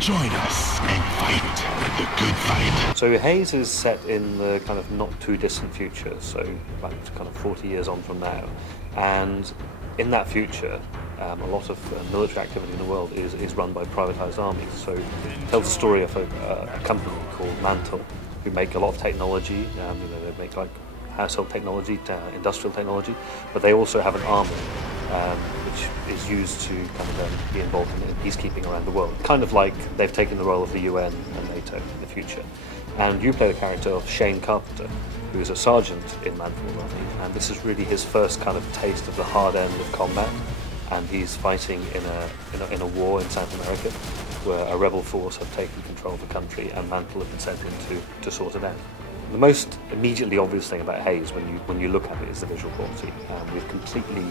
Join us and fight the good fight. So Haze is set in the kind of not too distant future, so about kind of 40 years on from now. And in that future, a lot of military activity in the world is run by privatized armies. So it tells the story of a company called Mantle, who make a lot of technology. They make like household technology, industrial technology, but they also have an army which is used to kind of be involved in peacekeeping around the world. Kind of like they've taken the role of the UN and NATO in the future. And you play the character of Shane Carpenter, who is a sergeant in Mantle's army, and this is really his first kind of taste of the hard end of combat. And he's fighting in a war in South America, where a rebel force have taken control of the country, and Mantle have been sent in to sort it out. The most immediately obvious thing about Haze, when you look at it, is the visual quality. We've completely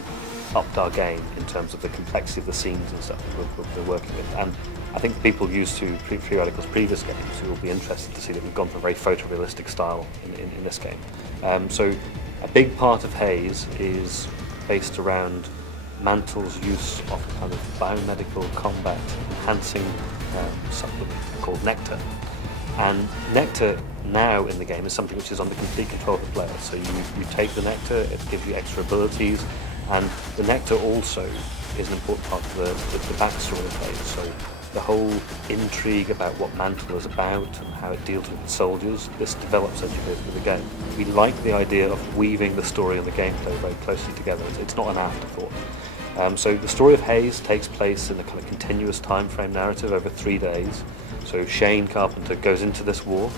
upped our game in terms of the complexity of the scenes and stuff that we're working with. And I think people used to Periodical's previous games who will be interested to see that we've gone for a very photorealistic style in this game. So a big part of Haze is based around Mantle's use of a kind of biomedical combat enhancing supplement called Nectar. And Nectar now in the game is something which is under complete control of the player. So you take the Nectar, it gives you extra abilities, and the Nectar also is an important part of the backstory of Haze. So the whole intrigue about what Mantle is about and how it deals with soldiers, this develops as you go through the game. We like the idea of weaving the story and the gameplay very closely together. It's not an afterthought. So the story of Haze takes place in a kind of continuous time frame narrative over 3 days. So Shane Carpenter goes into this war,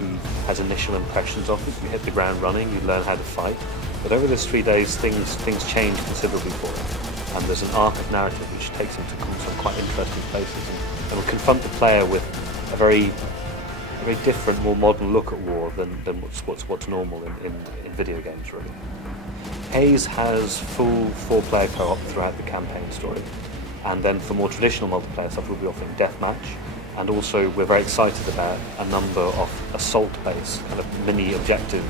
he has initial impressions of it, you hit the ground running, you learn how to fight, but over those 3 days things change considerably for him. And there's an arc of narrative which takes him to some quite interesting places and will confront the player with a very different, more modern look at war than what's normal in video games, really. Haze has full 4-player co-op throughout the campaign story, and then for more traditional multiplayer stuff we'll be offering deathmatch, and also we're very excited about a number of assault-based kind of mini-objective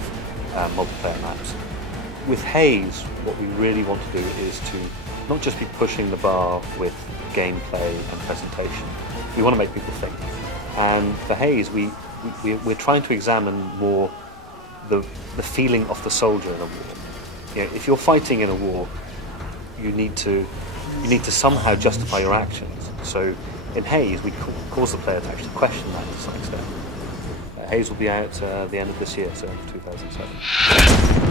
multiplayer maps. With Haze, what we really want to do is to not just be pushing the bar with gameplay and presentation, we want to make people think. And for Haze, we're trying to examine more the feeling of the soldier in a war. You know, if you're fighting in a war, you need to somehow justify your actions. So in Haze, we cause the player to actually question that to some extent. Haze will be out the end of this year, so 2007.